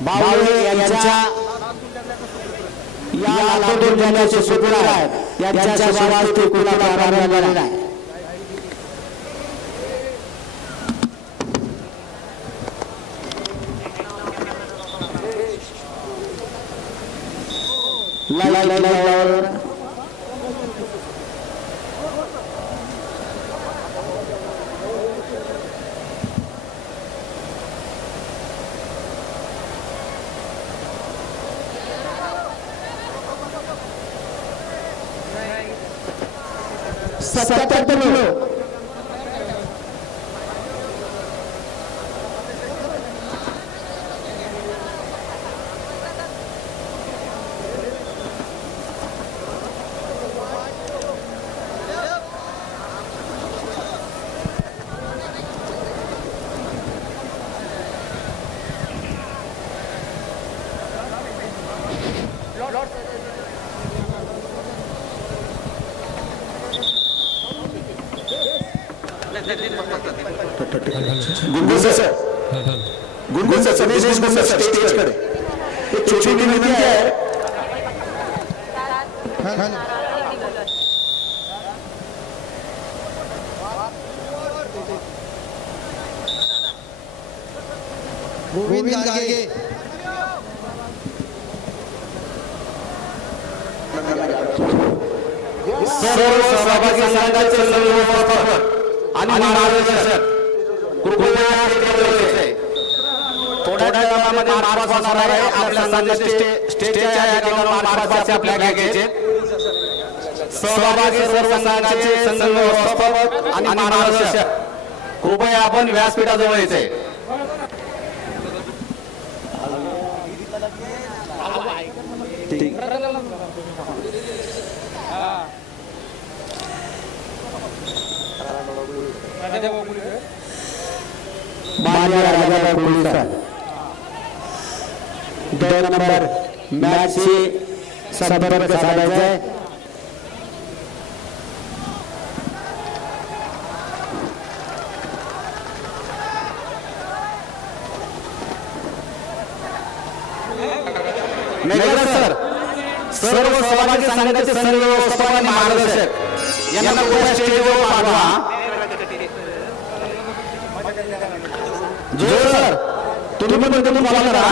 बावळे यांच्या या लातूर जिल्ह्याचे सुपुत्र आहेत. यांच्या शिवाय ते कुणाला प्रारंभ आहे लाई लाई लाई लाई Sabtu. गुंगुस सर। गुंगुस सर विशेष गुंगुस सर स्टेजकडे एक छोटी विनंती आहे गोविंद गाडगे सर्व सहभागी संघाचे सर्व व्यवस्थापक आणि मार्गदर्शक कृपया थोड्या वेळामध्ये मार्च होणार आहे. आपल्या स्टेजच्या या आपल्या घ्यायचे. सहभागी सर्व संघाचे संघ व्यवस्थापक आणि मार्गदर्शक कृपया आपण व्यासपीठाजवळ यायचे. मान्य राजाभाई कोळी सर दोन नंबर मॅचची संपर्क साधायचा आहे मेघराज सर सर्व सहभागी संघाचे सर्व व्यवस्थापन आणि मार्गदर्शक यांना कृपया स्टेजवर पाठवा. जो सर तुम्ही पण तिथून फॉलो करा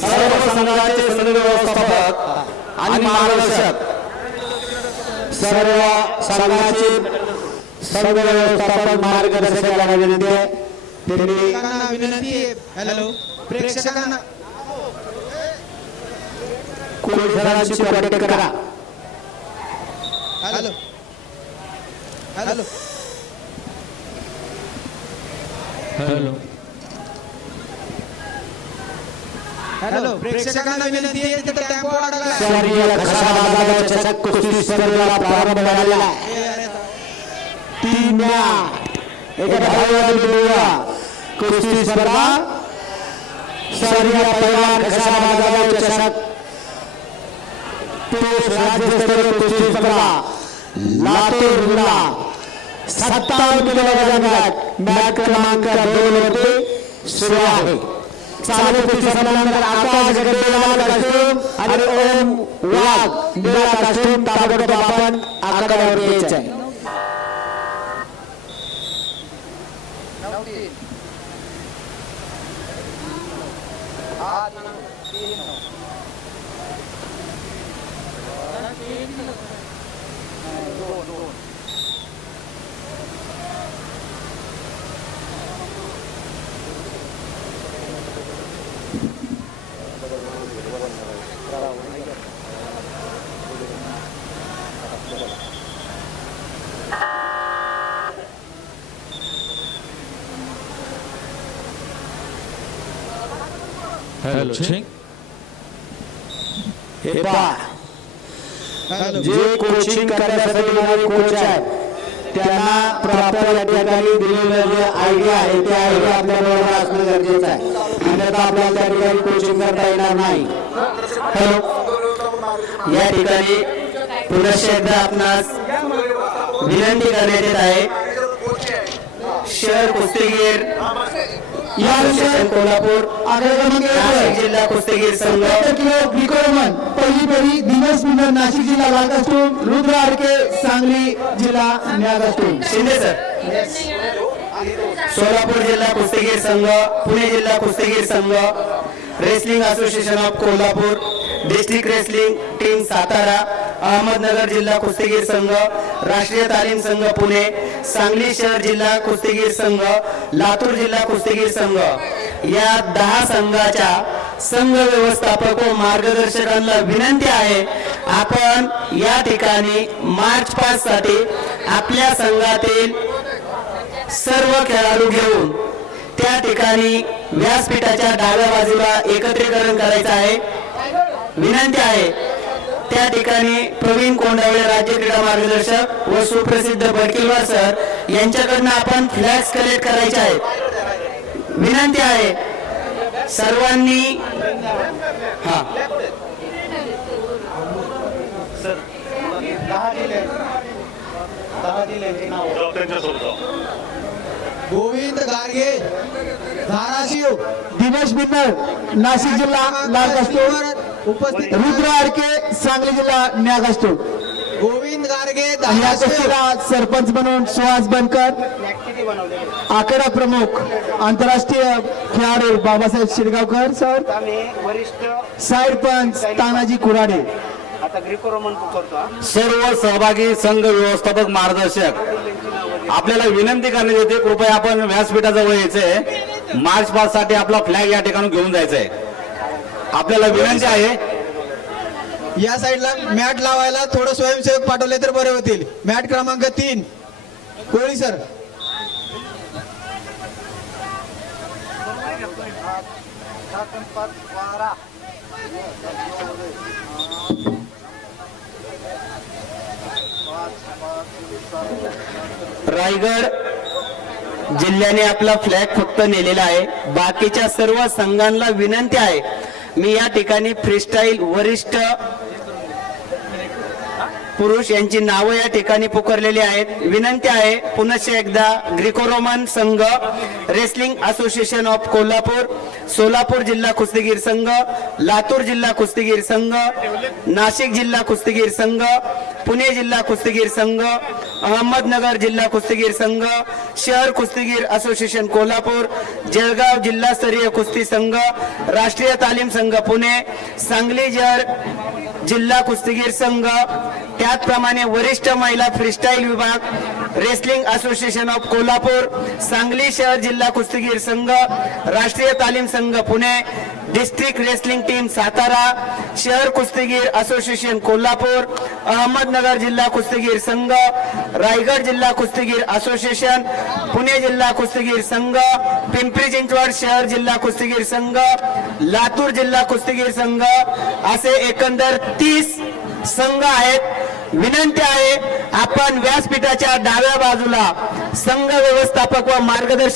सर्व संघाचे संघ व्यवस्थापक आणि मार्गदर्शक. सर्व संघाचे संघ व्यवस्थापक मार्गदर्शकाला विनंती आहे. त्यांनी विनंती आहे. हॅलो प्रेक्षकांना. कोळीसरांची कॉन्टॅक्ट करा. Hello hello. हॅलो. प्रेक्षकांना विनंती आहे तिथे टेम्पो अडकला आहे. शहरीय खसाबाजाच्या चषक कुस्ती स्पर्धेला प्रारंभ झालेला आहे. तीन मॅच एका धावावर मिळवूया कुस्ती स्पर्धा. शहरीय पैलवान खसाबाजाच्या चषक पुरुष राज्यस्तरीय कुस्ती स्पर्धा. लातूर जिल्हा. सत्तावन्न किलो वजनात मॅच क्रमांक दोन वरती सुरू आहे चालू कुस्ती संपल्यानंतर आकाश गड्डे लाल कास्टूम आणि ओम वाघ निळा कास्टूम ताबडतोब आपण आखाड्यावर यायचं आहे Hello, check. हे पहा जे कोचिंग करण्यासाठी येणारे कोच आहेत त्यांना प्रॉपर या ठिकाणी दिलेलं जे आयडिया आहे ते आयडिया आपल्याबरोबर असणं गरजेचं आहे. अन्यथा आपल्याला त्या ठिकाणी कोचिंग करता येणार नाही. हॅलो या ठिकाणी पुनश्च एकदा आपणास विनंती करण्यात येत आहे. शहर कुस्तीगीर असोसिएशन कोल्हापूर. नाशिक जिल्हा कुस्तीगीर संघ. ग्रिकोरमन पहिली फेरी दिनेश मिंदर नाशिक जिल्हा लाल कास्टूम रुद्र आडके सांगली जिल्हा निळा कास्टूम शिंदे सर. सोलापूर जिल्हा कुस्तीगीर संघ पुणे जिल्हा कुस्तीगीर संघ. Wrestling association of Kolhapur district wrestling team Satara Ahmednagar जिल्हा कुस्तीगीर संघ राष्ट्रीय तालीम संघ पुणे सांगली शहर जिल्हा कुस्तीगीर संघ लातूर जिल्हा कुस्तीगीर संघ. या दहा संघाच्या संघ व्यवस्थापक व मार्गदर्शकांना विनंती आहे आपण या ठिकाणी मार्च पाच साठी आपल्या संघातील सर्व खेळाडू घेऊन त्या ठिकाणी व्यासपीठाच्या डाव्या बाजूला एकत्रीकरण करायचं आहे. विनंती आहे त्या ठिकाणी प्रवीण कोंडावळे राज्य क्रीडा मार्गदर्शक व सुप्रसिद्ध बडकिलवार सर यांच्याकडनं आपण फ्लॅग्स कलेक्ट करायचे आहेत. विनंती आहे सर्वांनी हा. गोविंद गारगे धाराशिव. दिनेश मिंदर नाशिक जिल्हा लाल कास्टूम उपस्थित रुद्र आडके सांगली जिल्हा निळा कास्टूम गोविंद गारगे सरपंच म्हणून सुहास बनकर आकडा प्रमुख आंतरराष्ट्रीय खेळाडू बाबासाहेब शिरगावकर सर साईड पंच तानाजी कुराडे. सर्व सहभागी संघ व्यवस्थापक मार्गदर्शक आपल्याला विनंती करण्यात येते कृपया आपण व्यासपीठाजवळ यायचंय मार्च पाच साठी आपला फ्लॅग या ठिकाणी घेऊन जायचा आहे आपल्याला विनंती आहे या साईडला मॅट लावायला थोडं स्वयंसेवक पाठवले तर बरे होतील. मॅट क्रमांक तीन. कोळी सर. रायगड जिल्ह्याने आपला फ्लॅग फक्त नेलेला आहे. बाकीच्या सर्व संघांना विनंती आहे. मी या ठिकाणी फ्रीस्टाईल वरिष्ठ पुरुष यांची नावं या ठिकाणी पुकारलेली आहेत. विनंती आहे पुनश्च एकदा ग्रिको रोमन संघ wrestling association of Kolhapur Solapur जिल्हा कुस्तीगीर संघ लातूर जिल्हा कुस्तीगीर संघ नाशिक जिल्हा कुस्तीगीर संघ पुणे जिल्हा कुस्तीगीर संघ अहमदनगर जिल्हा कुस्तीगीर संघ शहर कुस्तीगीर असोसिएशन कोल्हापूर जळगाव जिल्हास्तरीय कुस्ती संघ राष्ट्रीय तालीम संघ पुणे सांगली जर जिल्हा कुस्तीगीर संघ. त्याचप्रमाणे वरिष्ठ महिला फ्रीस्टाईल विभाग wrestling association of Kolhapur Sangli शहर जिल्हा कुस्तीगीर संघ राष्ट्रीय तालीम संघ Pune district wrestling team Satara शहर कुस्तीगीर असोसिएशन कोल्हापूर अहमदनगर जिल्हा कुस्तीगीर संघ रायगड जिल्हा कुस्तीगीर असोसिएशन पुणे जिल्हा कुस्तीगीर संघ पिंपरी चिंचवड शहर जिल्हा कुस्तीगीर संघ लातूर जिल्हा कुस्तीगीर संघ असे एकंदर तीस संघ आहेत. विनंती आहे आपण व्यासपीठाच्या डाव्या बाजूला संघ व्यवस्थापक व मार्गदर्शक